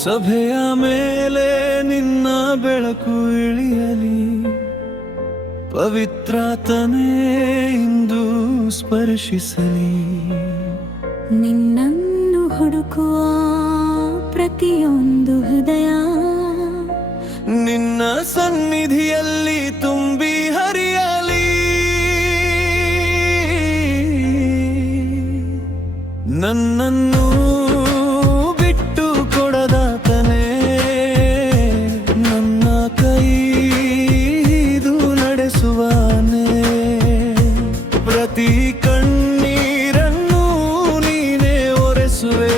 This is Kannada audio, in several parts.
ಸಭೆಯ ಮೇಲೆ ನಿನ್ನ ಬೆಳಕು ಇಳಿಯಲಿ, ಪವಿತ್ರಾತನೇ ಇಂದು ಸ್ಪರ್ಶಿಸಲಿ. ನಿನ್ನನ್ನು ಹುಡುಕುವ ಪ್ರತಿಯೊಂದು ಹೃದಯ ನಿನ್ನ ಸನ್ನಿಧಿಯಲ್ಲಿ ತುಂಬಿ ಹರಿಯಲಿ. ನನ್ನನ್ನು ಬಿಟ್ಟು ಕೊಡದಾತನೇ, ನನ್ನ ಕೈ ಹಿಡಿದು ನಡೆಸುವಾನೆ. ಪ್ರತಿ ಕಣ್ಣೀರನ್ನು ನೀನೇ ಒರೆಸುವೆ,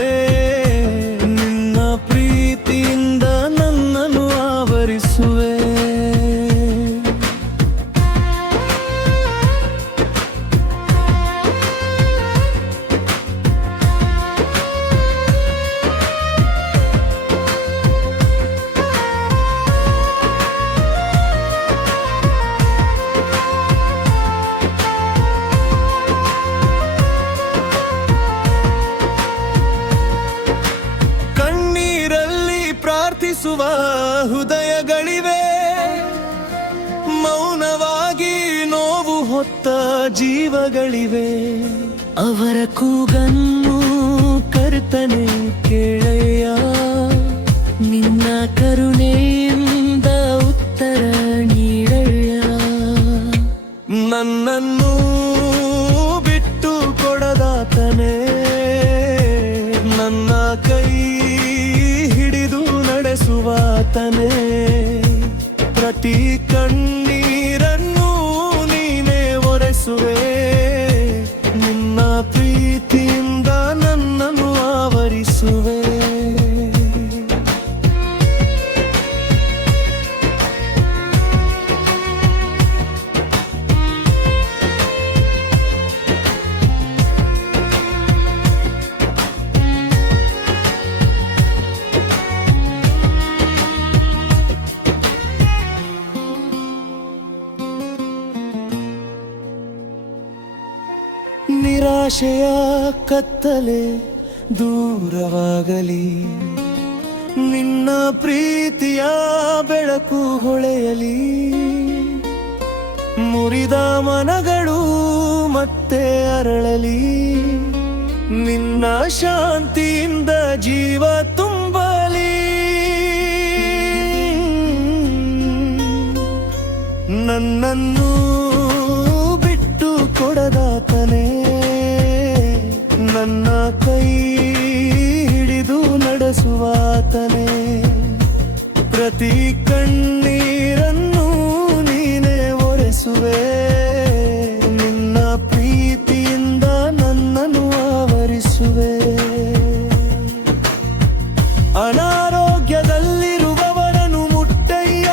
ನಿನ್ನ ಪ್ರೀತಿಯಿಂದ ನನ್ನನ್ನು ಆವರಿಸುವೆ. ಪ್ರಾರ್ಥಿಸುವ ಹೃದಯಗಳಿವೆ, ಮೌನವಾಗಿ ನೋವು ಹೊತ್ತ ಜೀವಗಳಿವೆ. ಅವರ ಕೂಗನ್ನು ಕರ್ತನೆ ಕೇಳಯ್ಯ, ನಿನ್ನ ಕರುಣೆಯಿಂದ ಉತ್ತರ ನೀಡಯ್ಯ. ನನ್ನನ್ನು ಬಿಟ್ಟು ಕೊಡದಾತನೇ, ನನ್ನ ಕೈ ಹಿಡಿದು ನಡೆಸುವಾತನೇ. ಪ್ರತಿ ಕಣ್ಣೀರನ್ನು ನೀನೇ ಒರೆಸುವೆ, ನಿನ್ನ ಪ್ರೀತಿಯಿಂದ ನನ್ನನ್ನು ಆವರಿಸುವೆ. ನಿರಾಶೆಯ ಕತ್ತಲೆ ದೂರವಾಗಲಿ, ನಿನ್ನ ಪ್ರೀತಿಯ ಬೆಳಕು ಹೊಳೆಯಲಿ. ಮುರಿದ ಮನಗಳು ಮತ್ತೆ ಅರಳಲಿ, ನಿನ್ನ ಶಾಂತಿಯಿಂದ ಜೀವ ತುಂಬಲಿ. ನನ್ನನ್ನು ಬಿಟ್ಟು ಕೊಡದಾತನೇ, ನನ್ನ ಕೈ ಹಿಡಿದು ನಡೆಸುವಾತನೇ. ಪ್ರತಿ ಕಣ್ಣೀರನ್ನು ನೀನೇ ಒರೆಸುವೆ, ನಿನ್ನ ಪ್ರೀತಿಯಿಂದ ನನ್ನನ್ನು ಆವರಿಸುವೆ. ಅನಾರೋಗ್ಯದಲ್ಲಿರುವವರನ್ನು ಮುಟ್ಟಯ್ಯ,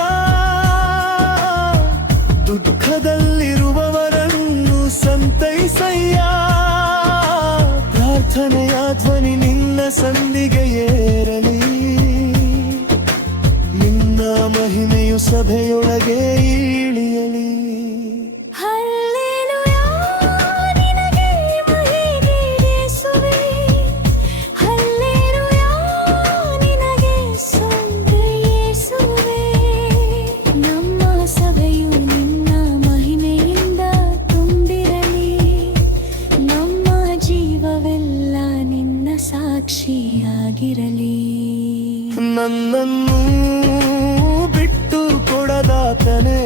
ದುಃಖದಲ್ಲಿರುವವರನ್ನು ಸಂತೈಸಯ್ಯ. ಪ್ರಾರ್ಥನೆಯ ಧ್ವನಿ ನಿನ್ನ ಸಂದಿಗೆ ಏರಲಿ, ನಿನ್ನ ಮಹಿಮೆಯು ಸಭೆಯೊಳಗೆ ಇಳಿಯಲಿ. ಸಾಕ್ಷಿಯಾಗಿರಲಿ. ನನ್ನನ್ನು ಬಿಟ್ಟು ಕೊಡದಾತನೇ,